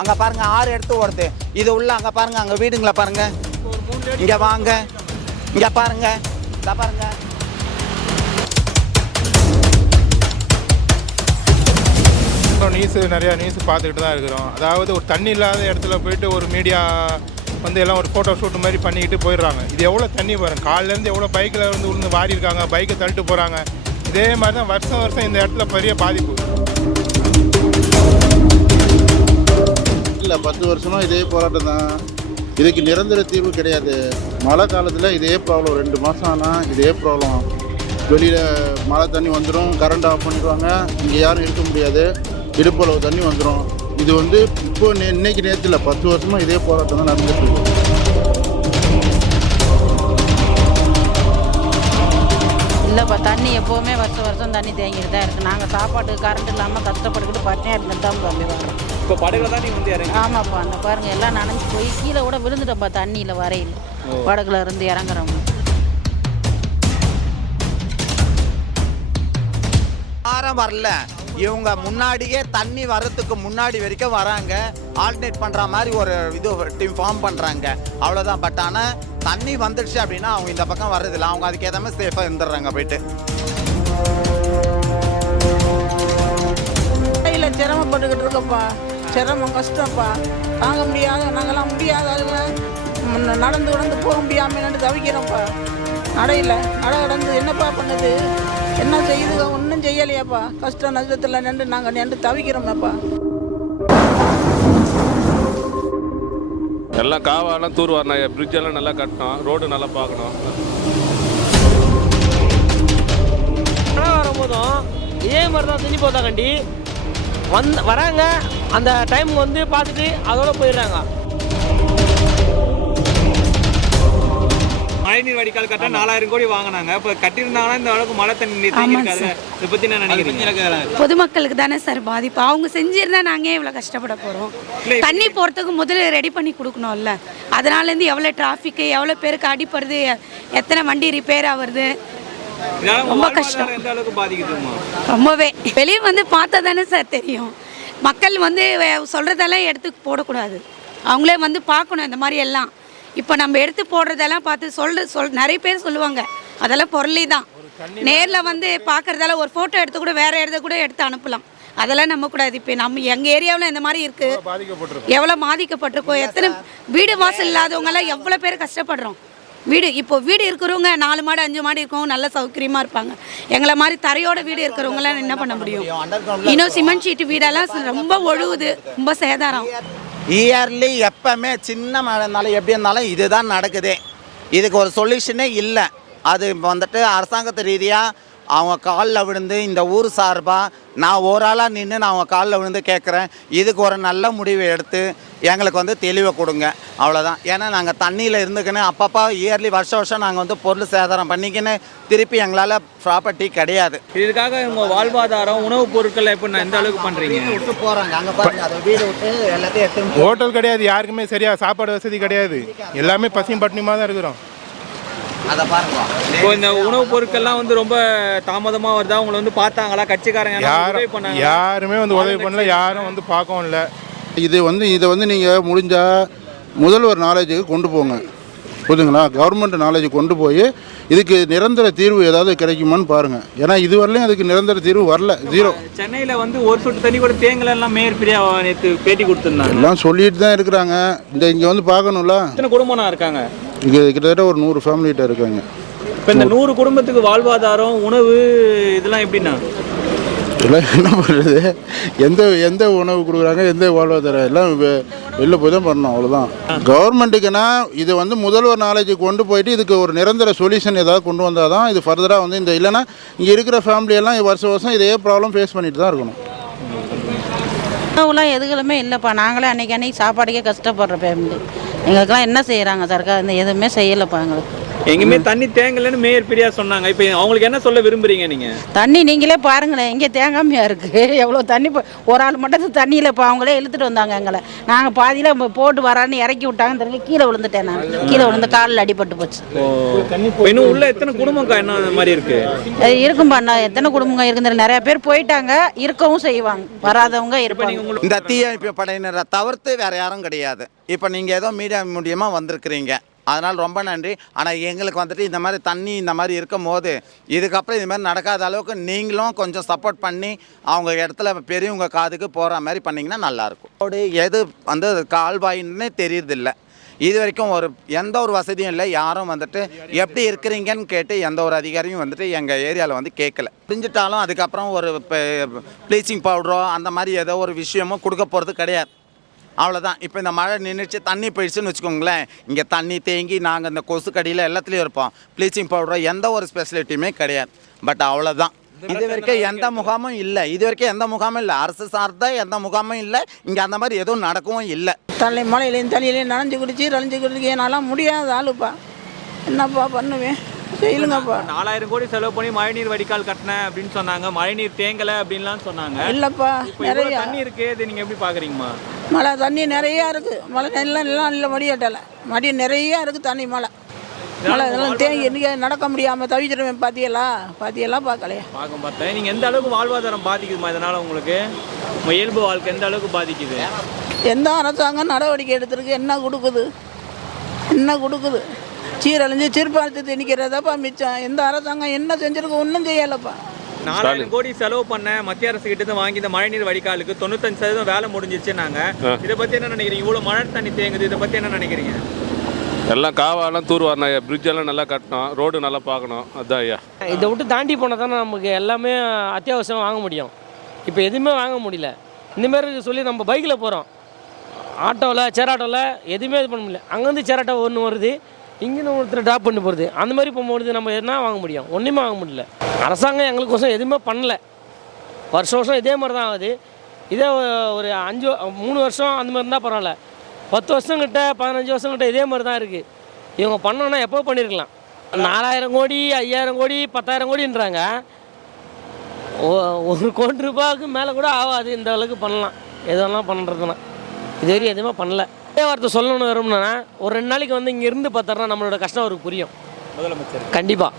அங்கே பாருங்க ஆறு எடுத்து ஓடுது. இது உள்ள அங்கே பாருங்க அங்கே வீடுங்களை பாருங்க. இங்கே வாங்க. இங்கே பாருங்க. இங்க பாருங்க. நியூஸ் நிறையா நியூஸ் பார்த்துக்கிட்டு தான் இருக்கிறோம். அதாவது ஒரு தண்ணி இல்லாத இடத்துல போயிட்டு ஒரு மீடியா வந்து எல்லாம் ஒரு ஃபோட்டோ ஷூட் மாதிரி பண்ணிக்கிட்டு போயிடுறாங்க. இது எவ்வளோ தண்ணி வரும் காலிலேருந்து எவ்வளோ பைக்கில் வந்து விழுந்து வாரி இருக்காங்க பைக்கை தள்ளிட்டு போகிறாங்க இதே மாதிரி தான் வருஷம் வருஷம் இந்த இடத்துல பெரிய பாதிப்பு. இல்லை பத்து வருஷமும் இதே போராட்டம் தான். இதுக்கு நிரந்தர தீர்வு கிடையாது. மழை காலத்தில் இதே ப்ராப்ளம் ரெண்டு மாதம் ஆனால் இதே ப்ராப்ளம் வெளியில் மழை தண்ணி வந்துடும் கரண்ட் ஆஃப் பண்ணிடுவாங்க. இங்கே யாரும் இருக்க முடியாது. இடுப்பளவு தண்ணி வந்துடும் இது வந்து இப்போ நே இன்னைக்கு நேரத்தில் பத்து வருஷமாக இதே போராட்டம் தான் நடந்துட்டு இருக்கு. இல்லைப்பா தண்ணி எப்போவுமே வருஷம் வருஷம் தண்ணி தேங்கிட்டு தான் இருக்குது நாங்கள் சாப்பாடு கரண்ட் இல்லாமல் கஷ்டப்பட்டுக்கிட்டு பட்டினியாக இருந்துட்டு தான் தம்பி வரோம் இப்போ படகுல தான் நீங்கள் வந்து இறங்கி ஆமாப்பா அந்த பாருங்க எல்லாம் நனைஞ்சு போய் கீழே கூட விழுந்துட்டோம்ப்பா தண்ணியில் வரையில். படகுல இருந்து இறங்குறவங்க. யாரும் வரல. இவங்க முன்னாடியே தண்ணி வர்றதுக்கு முன்னாடி வரைக்கும் வராங்க. ஆல்டர்னேட் பண்ற மாதிரி ஒரு இது டீம் ஃபார்ம் பண்றாங்க. அவ்வளவுதான். பட் ஆனா தண்ணி வந்துடுச்சு அப்படின்னா அவங்க இந்த பக்கம் வர்றதில்ல அவங்க அதுக்கு ஏற்ற மாதிரி சேஃபா இருந்துடுறாங்க போயிட்டு. சிரமப்பட்டுக்கிட்டு இருக்கோம்ப்பா. சிரமம் கஷ்டம்ப்பா தாங்க முடியாத நாங்களாம் முடியாத ஆளுங்க. முன்ன நடந்து நடந்து போக முடியாமல் நின்று தவிக்கிறோம்ப்பா. நடையில் நட கடந்து என்னப்பா பண்ணுது? என்ன செய்யுது? ஒன்றும் செய்யலையாப்பா. கஷ்டம் நஷ்டத்தில் நின்று நாங்கள் நின்று தவிக்கிறோமேப்பா எல்லாம் காவாலாம் தூர் வரணும் பிரிட்ஜ் எல்லாம் நல்லா கட்டணும். ரோடு நல்லா பார்க்கணும். மழை வரும்போதும் இதே மாதிரி தான் செஞ்சு போதாங்கண்டி வந்து வராங்க. அந்த டைமுக்கு வந்து பார்த்துட்டு அதோட போயிடுறாங்க. மழைநீர் வடிகால் கட்ட நாலாயிரம் கோடி வாங்கினாங்க. இப்போ கட்டியிருந்தாங்கன்னா இந்த அளவுக்கு மழை தண்ணி தேங்கி இருக்காது இதை பற்றி என்ன நினைக்கிறீங்க? பொதுமக்களுக்கு தானே சார் பாதிப்பு. அவங்க செஞ்சிருந்தா நாங்க ஏன் இவ்வளோ கஷ்டப்பட போகிறோம் தண்ணி போகிறதுக்கு முதல்ல ரெடி பண்ணி கொடுக்கணும்ல. அதனாலேருந்து எவ்வளோ டிராஃபிக்கு எவ்வளோ பேருக்கு அடிப்படுது எத்தனை வண்டி ரிப்பேர் ஆகுறது ரொம்ப கஷ்டம். ரொம்பவே. வெளியே வந்து பார்த்தா தானே சார் தெரியும். மக்கள் வந்து சொல்றதெல்லாம் எடுத்து போடக்கூடாது. அவங்களே வந்து பார்க்கணும் இந்த மாதிரி எல்லாம். இப்போ நம்ம எடுத்து போடுறதெல்லாம் பார்த்து சொல்ற சொல் நிறைய பேர் சொல்லுவாங்க. அதெல்லாம் பொருளே தான். நேரில் வந்து பார்க்கறதால ஒரு ஃபோட்டோ எடுத்து கூட வேற இடத்த கூட எடுத்து அனுப்பலாம். அதெல்லாம் நம்ப கூடாது இப்போ நம்ம எங்கள் ஏரியாவில் இந்த மாதிரி இருக்கு. பாதிக்கப்பட்டிருக்கும். எவ்வளோ பாதிக்கப்பட்டிருக்கோம். எத்தனை வீடு வாசல் இல்லாதவங்க எல்லாம் எவ்வளோ பேர் கஷ்டப்படுறோம். வீடு இப்போ வீடு இருக்கிறவங்க நாலு மாடு அஞ்சு மாடு இருக்கவங்க நல்ல சௌகரியமா இருப்பாங்க. எங்களை மாதிரி தரையோட வீடு இருக்கிறவங்கலாம் என்ன பண்ண முடியும்? இன்னும் சிமெண்ட் ஷீட்டு வீடெல்லாம் ரொம்ப ஒழுகுது ரொம்ப சேதாரம். இயர்லி எப்பவுமே சின்ன மழை இருந்தாலும் எப்படி இருந்தாலும் இதுதான் நடக்குது. இதுக்கு ஒரு சொல்யூஷனே இல்லை. அது வந்துட்டு அரசாங்கத்து ரீதியாக அவங்க காலில் விழுந்து இந்த ஊர் சார்பாக நான் ஒரு ஆளாக நின்று நான் அவங்க காலில் விழுந்து கேட்குறேன் இதுக்கு ஒரு நல்ல முடிவை எடுத்து எங்களுக்கு வந்து தெளிவை கொடுங்க. அவ்வளோதான் ஏன்னா நாங்கள் தண்ணியில் இருந்துக்கின்னு அப்பப்போ இயர்லி வருஷம் வருஷம் நாங்கள் வந்து பொருள் சேதாரம் பண்ணிக்கின்னு திருப்பி எங்களால் ப்ராப்பர்ட்டி கிடையாது. இதுக்காக உங்க வாழ்வாதாரம் உணவுப் பொருட்கள் எப்படி நான் எந்த அளவுக்கு பண்றீங்க? விட்டு போகிறாங்க அங்கே பாருங்க அதை வீடு விட்டு எல்லாத்தையும் எடுத்து ஹோட்டல் கிடையாது யாருக்குமே சரியா சாப்பாடு வசதி கிடையாது. எல்லாமே பசியும் பட்டினியுமா தான் இருக்கிறோம். அதை பாருங்க. இப்போ இந்த உணவுப் பொருட்கள்லாம் வந்து ரொம்ப தாமதமா வருதா? உங்களை வந்து பார்த்தாங்களா? கட்சிக்காரங்க யாரும் உதவி பண்ணாங்க யாருமே வந்து உதவி பண்ணல யாரும் வந்து பார்க்கவும் இல்லை. இது வந்து இதை வந்து நீங்கள் முடிஞ்சால் முதல்வர் நாலேஜுக்கு கொண்டு போங்க. புரியுதுங்களா கவர்மெண்ட் நாலேஜ் கொண்டு போய் இதுக்கு நிரந்தர தீர்வு ஏதாவது கிடைக்குமான்னு பாருங்கள் ஏன்னா இதுவரையிலும் அதுக்கு நிரந்தர தீர்வு வரல. ஜீரோ சென்னையில வந்து ஒரு சொட்டு தண்ணி கூட தேங்கல எல்லாம் மேயர் பிரியா நேற்று பேட்டி கொடுத்துருந்தாங்க. எல்லாம் சொல்லிட்டு தான் இருக்கிறாங்க. இந்த இங்கே வந்து பார்க்கணும்ல. எத்தனை குடும்பம் இருக்காங்க. இங்கே கிட்டத்தட்ட ஒரு நூறு ஃபேமிலிகிட்ட இருக்காங்க. இப்போ இந்த நூறு. குடும்பத்துக்கு வாழ்வாதாரம் உணவு இதெல்லாம் எப்படின்னா எல்லாம் என்ன பண்ணுறது எந்த எந்த உணவு கொடுக்குறாங்க எந்த வாழ்வாதாரம்? எல்லாம் வெ- வெளில போய் தான் பண்ணணும் அவ்வளோதான் கவர்மெண்ட்டுக்குன்னா இது வந்து முதல்வர் நாலேஜ் கொண்டு போயிட்டு இதுக்கு ஒரு நிரந்தர சொல்யூஷன் ஏதாவது கொண்டு வந்தால் தான் இது ஃபர்தராக வந்து இந்த இல்லைன்னா இங்கே இருக்கிற எல்லாம் வருஷம் வருஷம் இதே ப்ராப்ளம் ஃபேஸ் பண்ணிட்டு தான் இருக்கணும். உணவுலாம் எதுகளுமே இல்லைப்பா. நாங்களே அன்னைக்கு அன்னைக்கு சாப்பாடுக்கே கஷ்டப்படுற ஃபேமிலி எங்களுக்கெல்லாம் என்ன செய்கிறாங்க சர்க்கார் எதுவுமே செய்யலைப்பா எங்களுக்கு. எங்கேயுமே தண்ணி தேங்கலைன்னு மேயர் பிரியா சொன்னாங்க. இப்போ அவங்களுக்கு என்ன சொல்ல விரும்புறீங்க நீங்க? தண்ணி நீங்களே பாருங்களேன் இங்கே தேங்காமையாக இருக்குது எவ்வளோ தண்ணி இப்போ ஒரு ஆள் மட்டும் தண்ணியில் இப்போ அவங்களே இழுத்துட்டு வந்தாங்க எங்களை. நாங்கள் பாதியில் போட்டு வரான்னு இறக்கி விட்டாங்க தெரிஞ்சு கீழே விழுந்துட்டேன் நான். கீழே விழுந்து காலில் அடிபட்டு போச்சு. இன்னும் உள்ள எத்தனை குடும்பம் என்ன மாதிரி இருக்கு? இருக்கும்பா நான் எத்தனை குடும்பங்க இருக்குது நிறைய பேர் போயிட்டாங்க இருக்கவும் செய்வாங்க. வராதவங்க இருப்பாங்க. இந்த தீயணைப்பு படையினரை தவிர்த்து வேற யாரும் கிடையாது. இப்போ நீங்கள் ஏதோ மீடியா மூலியமாக வந்திருக்கிறீங்க. அதனால் ரொம்ப நன்றி. ஆனால் எங்களுக்கு வந்துட்டு இந்த மாதிரி தண்ணி இந்த மாதிரி இருக்கும் போது இதுக்கப்புறம் இது மாதிரி நடக்காத அளவுக்கு நீங்களும் கொஞ்சம் சப்போர்ட் பண்ணி அவங்க இடத்துல பெரியவங்க காதுக்கு போகிற மாதிரி பண்ணிங்கன்னா நல்லாயிருக்கும். ரோடு எது வந்து கால்வாயின்னே தெரியுறதில்ல. இது வரைக்கும் ஒரு எந்த ஒரு வசதியும் இல்லை. யாரும் வந்துட்டு எப்படி இருக்கிறீங்கன்னு கேட்டு எந்த ஒரு அதிகாரியும் வந்துட்டு எங்கள் ஏரியாவில் வந்து கேட்கல புரிஞ்சிட்டாலும் அதுக்கப்புறம் ஒரு ப்ளீச்சிங் பவுடரோ அந்த மாதிரி ஏதோ ஒரு விஷயமோ கொடுக்க போகிறது கிடையாது. அவ்வளோதான் இப்போ இந்த மழை நின்றுச்சு தண்ணி போயிடுச்சுன்னு வச்சுக்கோங்களேன். இங்கே தண்ணி தேங்கி நாங்கள் இந்த கொசு கடியில் எல்லாத்துலேயும் இருப்போம். ப்ளீச்சிங் பவுடரோ எந்த ஒரு ஸ்பெசிலிட்டியுமே கிடையாது. பட் அவ்வளோதான் இது வரைக்கும் எந்த முகாமும் இல்லை. இது வரைக்கும் எந்த முகாமும் இல்லை. அரசு சார்ந்த எந்த முகாமும் இல்லை. இங்கே அந்த மாதிரி எதுவும் நடக்கவும் இல்லை. தலை மலையிலையும் தண்ணியிலையும் நனைஞ்சு குடிச்சு நனைஞ்சு குடிச்சு என்னால் முடியாத ஆளுப்பா. என்னப்பா பண்ணுவேன்? செய்யுங்கப்பா நாலாயிரம் கோடி செலவு பண்ணி மழைநீர் வடிகால் கட்டினேன் அப்படின்னு சொன்னாங்க. மழைநீர் தேங்கலை அப்படின்லாம் சொன்னாங்க. இல்லைப்பா நிறைய. தண்ணி இருக்கு இது நீங்க எப்படி பாக்குறீங்கம்மா? மழை தண்ணி நிறையா இருக்குது மழை எல்லாம் எல்லாம் இல்லை மடியட்டலை மடி நிறையா இருக்குது தண்ணி மழை. மழை இதெல்லாம் தேங்கி இன்னைக்கு நடக்க முடியாமல் தவிச்சிருவேன் பாத்தியலா? பாத்தியெல்லாம் பார்க்கலையா. பார்க்க பார்த்தேன். நீங்க எந்த அளவுக்கு வாழ்வாதாரம் பாதிக்குதுமா இதனால உங்களுக்கு? உங்க இயல்பு வாழ்க்கை எந்த அளவுக்கு பாதிக்குது? எந்த அரசாங்கம் நடவடிக்கை எடுத்திருக்கு? என்ன கொடுக்குது? என்ன கொடுக்குது? சீரழிஞ்சு சிறுபார்த்து திணிக்கிறதப்பா மிச்சம். எந்த அரசாங்கம் என்ன செஞ்சிருக்கு ஒன்றும் செய்யலைப்பா. நாலாயிரம் கோடி செலவு பண்ண மத்திய அரசு கிட்ட இருந்து வாங்கி இந்த மழைநீர் வடிகாலுக்கு தொண்ணூத்தஞ்சு சதவீதம் வேலை முடிஞ்சிருச்சுன்னாங்க இதை பத்தி என்ன நினைக்கிறீங்க? இவ்வளவு மழை தண்ணி தேங்குது இதை பத்தி என்ன நினைக்கிறீங்க? எல்லாம் காவாலாம் தூர்வாரணும் bridge எல்லாம் நல்லா கட்டணும் ரோடு நல்லா பார்க்கணும். அதான் ஐயா. இதை விட்டு தாண்டி போனால் தானே நமக்கு எல்லாமே அத்தியாவசியம் வாங்க முடியும். இப்போ எதுவுமே வாங்க முடியல. இந்த மாதிரி சொல்லி நம்ம பைக்கில் போகிறோம் ஆட்டோவில் சேர் ஆட்டோவில் எதுவுமே இது பண்ண முடியல. அங்கேருந்து சேர் ஆட்டோ ஒன்று வருது. இங்கேருந்து ஒருத்தர் ட்ராப் பண்ணி போகிறது அந்த மாதிரி போகும்பொழுது நம்ம என்ன வாங்க முடியும். ஒன்றுமே வாங்க முடியல. அரசாங்கம் எங்களுக்கோசம் எதுவுமே பண்ணல. வருஷம் வருஷம் இதே மாதிரி தான் ஆகுது. இதே ஒரு அஞ்சு மூணு வருஷம் அந்த மாதிரி இருந்தால் பரவாயில்ல. பத்து வருஷம் கிட்ட பதினஞ்சு வருஷம் கிட்ட இதே மாதிரி தான் இருக்குது இவங்க பண்ணோன்னா எப்போ பண்ணியிருக்கலாம் நாலாயிரம் கோடி ஐயாயிரம் கோடி பத்தாயிரம் கோடின்றாங்க. ஒரு கோடி ரூபாய்க்கு மேலே கூட ஆகாது. இந்த அளவுக்கு பண்ணலாம். எதெல்லாம் பண்ணுறதுனா இது வரையும் எதுவுமே பண்ணலை. இதே வார்த்தை சொல்லணும்னு விரும்பினா ஒரு ரெண்டு நாளைக்கு வந்து இங்கே இருந்து பார்த்தோம்னா நம்மளோட கஷ்டம் அவருக்கு புரியும். முதலமைச்சர். கண்டிப்பாக